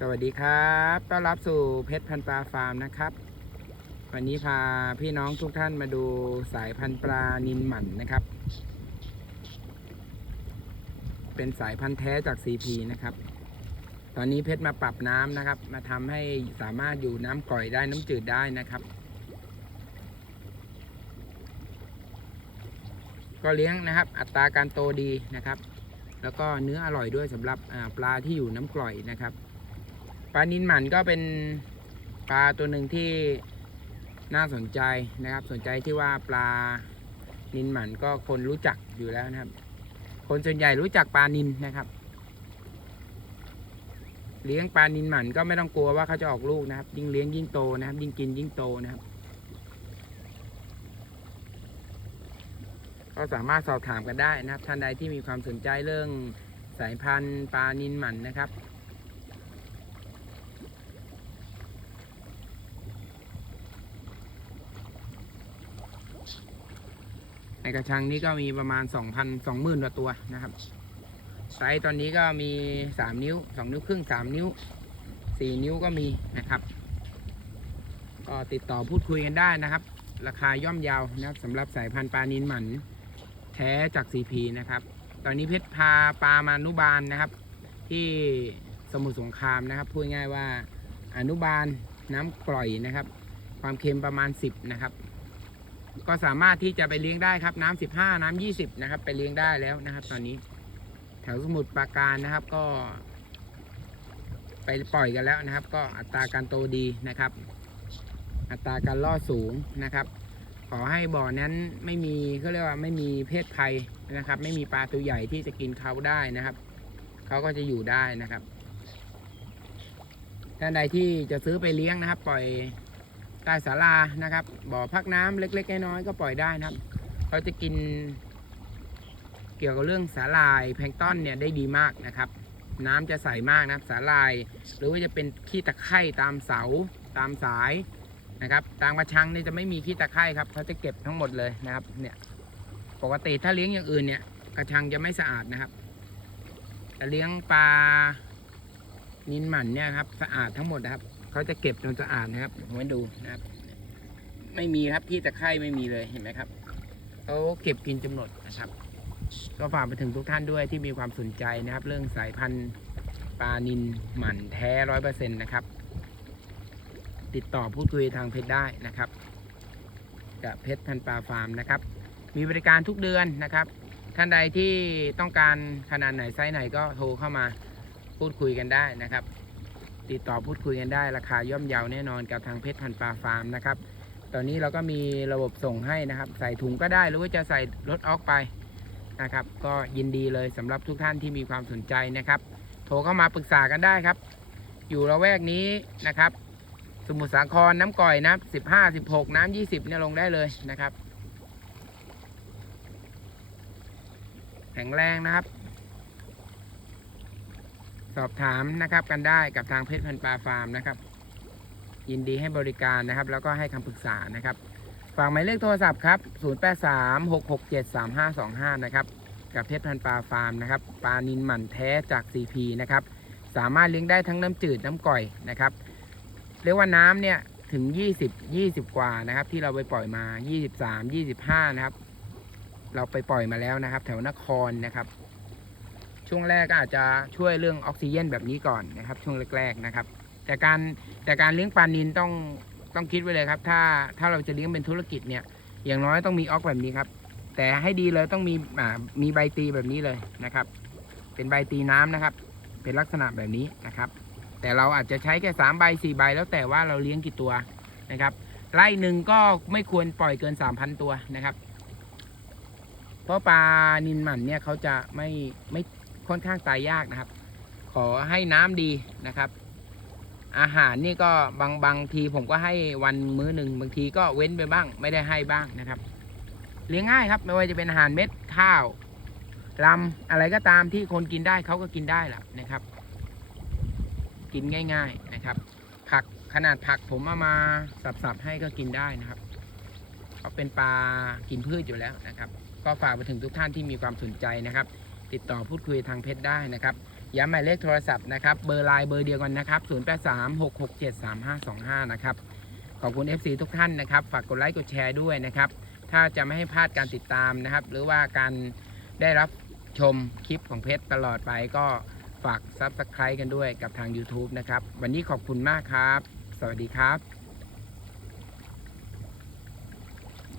สวัสดีครับ ต้อนรับสู่เพชรพันปลาฟาร์มนะครับ วันนี้พาพี่น้องทุกท่านมาดูสายพันธุ์ปลานินหมันนะครับ เป็นสายพันธุ์แท้จาก CP นะครับ ตอนนี้เพชรมาปรับน้ำนะครับ มาทำให้สามารถอยู่น้ำก่อยได้น้ำจืดได้นะครับ ก็เลี้ยงนะครับ อัตราการโตดีนะครับ แล้วก็เนื้ออร่อยด้วยสำหรับปลาที่อยู่น้ำกร่อยนะครับ ปลานินหมันก็เป็นปลาตัวหนึ่งที่น่าสนใจนะครับ สนใจที่ว่าปลานินหมันก็คนรู้จักอยู่แล้วนะครับ คนส่วนใหญ่รู้จักปลานินนะครับ เลี้ยงปลานินหมันก็ไม่ต้องกลัวว่าเขาจะออกลูกนะครับ ยิ่งเลี้ยงยิ่งโตนะครับ ยิ่งกินยิ่งโตนะครับ ก็สามารถสอบถามกันได้นะครับ ท่านใดที่มีความสนใจเรื่องสายพันธุ์ปลานินหมันนะครับ ในกระชังนี้ก็มีประมาณ 2,000 20,000กว่าตัวนะครับ ไซส์ตอนนี้ก็มี 3 นิ้ว 2 นิ้วครึ่ง 3 นิ้ว 4 นิ้วก็มีนะครับ ก็ติดต่อพูดคุยกันได้นะครับ ราคาย่อมเยาวนะครับสำหรับสายพันธุ์ปลานินหมันแท้จาก CP นะครับ ตอนนี้เพชรพาปลามานุบาลนะครับ ที่สมุทรสงครามนะครับ พูดง่ายว่าอนุบาลน้ำกร่อยนะครับ ความเค็มประมาณ 10 นะครับ ก็สามารถที่จะไปเลี้ยงได้ครับน้ำสิบห้าน้ำยี่สิบนะครับ ไปเลี้ยงได้แล้วนะครับ ตอนนี้แถวสมุทรปราการนะครับก็ ไปปล่อยกันแล้วนะครับ ก็อัตราการโตดีนะครับ อัตราการล่อสูงนะครับ ขอให้บ่อนั้นไม่มีเขาเรียกว่าไม่มีเพศภัยนะครับ ไม่มีปลาตัวใหญ่ที่จะกินเขาได้นะครับเขาก็จะอยู่ได้นะครับท่านใดที่จะซื้อไปเลี้ยงนะครับ ปล่อย ใต้ศาลานะครับ บ่อพักน้ำเล็ก ๆ น้อยๆก็ปล่อยได้นะครับเขาจะกิน เกี่ยวกับเรื่องสาลายแพลงต้อนเนี่ยได้ดีมากนะครับ น้ำจะใสมากนะครับสาลาย หรือว่าจะเป็นขี้ตะไคร่ตามเสาตามสายนะครับ ตามกระชังเนี่ยจะไม่มีขี้ตะไคร่ครับเขาจะเก็บทั้งหมดเลยนะครับเนี่ยปกติถ้าเลี้ยงอย่างอื่นเนี่ยกระชังจะไม่สะอาดนะครับแต่เลี้ยงปลานินหมันเนี่ยครับสะอาดทั้งหมดนะครับ เขาจะเก็บจนสะอาดนะครับผมให้ดูนะครับ ไม่มีครับขี้ตะไคร่ไม่มีเลยเห็นไหมครับเขาเก็บกินจำหนดนะครับ ก็ฝากไปถึงทุกท่านด้วยที่มีความสนใจนะครับ เรื่องสายพันธุ์ปลานินหมันแท้ร้อยเปอร์เซ็นต์นะครับ ติดต่อพูดคุยทางเพจได้นะครับ กับเพชรพันธุ์ปลาฟาร์มนะครับ มีบริการทุกเดือนนะครับ ท่านใดที่ต้องการขนาดไหนไซส์ไหนก็โทรเข้ามาพูดคุยกันได้นะครับ ติดต่อพูดคุยกันได้ราคาย่อมเยาแน่นอนกับทางเพชรพันปลาฟาร์มนะครับ ตอนนี้เราก็มีระบบส่งให้นะครับ ใส่ถุงก็ได้หรือว่าจะใส่รถออกไปนะครับ ก็ยินดีเลยสำหรับทุกท่านที่มีความสนใจนะครับ โทรเข้ามาปรึกษากันได้ครับ อยู่ละแวกนี้นะครับ สมุทรสาครน้ำก่อยนะสิบห้าสิบหกน้ำยี่สิบเนี่ยลงได้เลยนะครับ แข็งแรงนะครับ สอบถามนะครับกันได้กับทางเพชรพันปลาฟาร์มนะครับ ยินดีให้บริการนะครับ แล้วก็ให้คำปรึกษานะครับฝากหมายเลขโทรศัพท์ครับ 0836673525 นะครับ กับเพชรพันปลาฟาร์มนะครับ ปลานินหมันแท้จาก CP นะครับ สามารถเลี้ยงได้ทั้งน้ำจืดน้ำก่อยนะครับ เรียกว่าน้ำเนี่ยถึง 20 20 กว่านะครับ ที่เราไปปล่อยมา 23 25 นะครับ เราไปปล่อยมาแล้วนะครับ แถวนครนะครับ ช่วงแรกก็อาจจะช่วยเรื่องออกซิเจนแบบนี้ก่อนนะครับ ช่วงแรกๆนะครับ แต่การแต่การเลี้ยงปลานินต้องต้องคิดไว้เลยครับ ถ้าถ้าเราจะเลี้ยงเป็นธุรกิจเนี่ย อย่างน้อยต้องมีออกแบบนี้ครับ แต่ให้ดีเลยต้องมีอ่ามีใบตีแบบนี้เลยนะครับ เป็นใบตีน้ำนะครับ เป็นลักษณะแบบนี้นะครับ แต่เราอาจจะใช้แค่สามใบสี่ใบแล้วแต่ว่าเราเลี้ยงกี่ตัวนะครับไร่หนึ่งก็ไม่ควรปล่อยเกินสามพันตัวนะครับ เพราะปลานินหมันเนี่ยเขาจะไม่ไม่ ค่อนข้างตายยากนะครับ ขอให้น้ำดีนะครับ อาหารนี่ก็บางบางทีผมก็ให้วันมื้อหนึ่งบางทีก็เว้นไปบ้าง ไม่ได้ให้บ้างนะครับ เลี้ยงง่ายครับ ไม่ว่าจะเป็นอาหารเม็ดข้าวลำอะไรก็ตามที่คนกินได้เขาก็กินได้แหละนะครับ กินง่าย ๆนะครับ ผักขนาดผักผมเอามาสับๆให้ก็กินได้นะครับเขาเป็นปลากินพืชอยู่แล้วนะครับ ก็ฝากไปถึงทุกท่านที่มีความสนใจนะครับ ติดต่อพูดคุยทางเพจได้นะครับย้ำหมายเลขโทรศัพท์นะครับเบอร์ไลน์เบอร์เดียวกันนะครับ 0836673525 นะครับ ขอบคุณ FC ทุกท่านนะครับ ฝากกดไลค์กดแชร์ด้วยนะครับ ถ้าจะไม่ให้พลาดการติดตามนะครับ หรือว่าการได้รับชมคลิปของเพชรตลอดไปก็ฝาก Subscribe กันด้วยกับทาง YouTube นะครับ วันนี้ขอบคุณมากครับ สวัสดีครับ